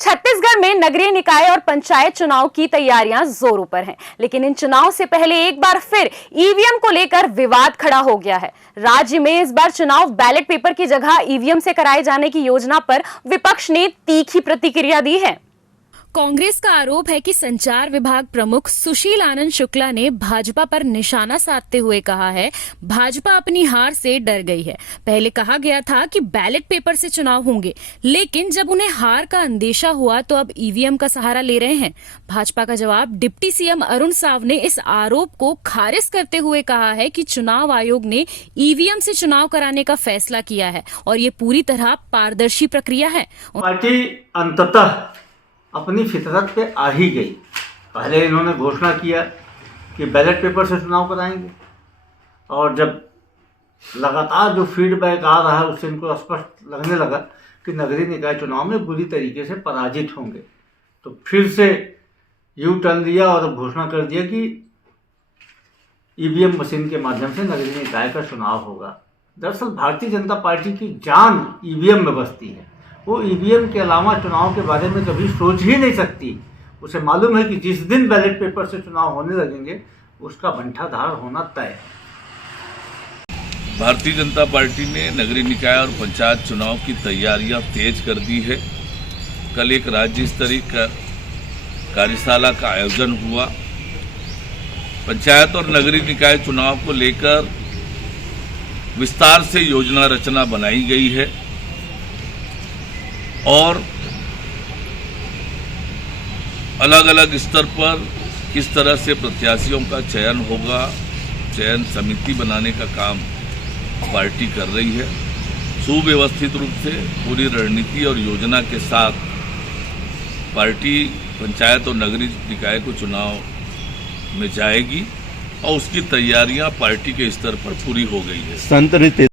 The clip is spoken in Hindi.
छत्तीसगढ़ में नगरीय निकाय और पंचायत चुनाव की तैयारियां जोरों पर हैं, लेकिन इन चुनाव से पहले एक बार फिर ईवीएम को लेकर विवाद खड़ा हो गया है। राज्य में इस बार चुनाव बैलेट पेपर की जगह ईवीएम से कराए जाने की योजना पर विपक्ष ने तीखी प्रतिक्रिया दी है। कांग्रेस का आरोप है कि संचार विभाग प्रमुख सुशील आनंद शुक्ला ने भाजपा पर निशाना साधते हुए कहा है, भाजपा अपनी हार से डर गई है। पहले कहा गया था कि बैलेट पेपर से चुनाव होंगे, लेकिन जब उन्हें हार का अंदेशा हुआ तो अब ईवीएम का सहारा ले रहे हैं। भाजपा का जवाब डिप्टी सीएम अरुण साव ने इस आरोप को खारिज करते हुए कहा है कि चुनाव आयोग ने ईवीएम से चुनाव कराने का फैसला किया है और ये पूरी तरह पारदर्शी प्रक्रिया है। पार्टी अंततः अपनी फितरत पे आ ही गई। पहले इन्होंने घोषणा किया कि बैलेट पेपर से चुनाव कराएंगे, और जब लगातार जो फीडबैक आ रहा है उससे इनको स्पष्ट लगने लगा कि नगरीय निकाय चुनाव में बुरी तरीके से पराजित होंगे, तो फिर से यू टर्न लिया और घोषणा कर दिया कि ईवीएम मशीन के माध्यम से नगरीय निकाय का चुनाव होगा। दरअसल भारतीय जनता पार्टी की जान ईवीएम में बसती है। वो ईवीएम के अलावा चुनाव के बारे में कभी सोच ही नहीं सकती। उसे मालूम है कि जिस दिन बैलेट पेपर से चुनाव होने लगेंगे उसका बंटाधार होना तय है। भारतीय जनता पार्टी ने नगरीय निकाय और पंचायत चुनाव की तैयारियां तेज कर दी है। कल एक राज्य स्तरीय कार्यशाला का आयोजन हुआ। पंचायत और नगरीय निकाय चुनाव को लेकर विस्तार से योजना रचना बनाई गई है और अलग अलग स्तर पर किस तरह से प्रत्याशियों का चयन होगा, चयन समिति बनाने का काम पार्टी कर रही है। सुव्यवस्थित रूप से पूरी रणनीति और योजना के साथ पार्टी पंचायत और नगरीय निकाय को चुनाव में जाएगी और उसकी तैयारियां पार्टी के स्तर पर पूरी हो गई है।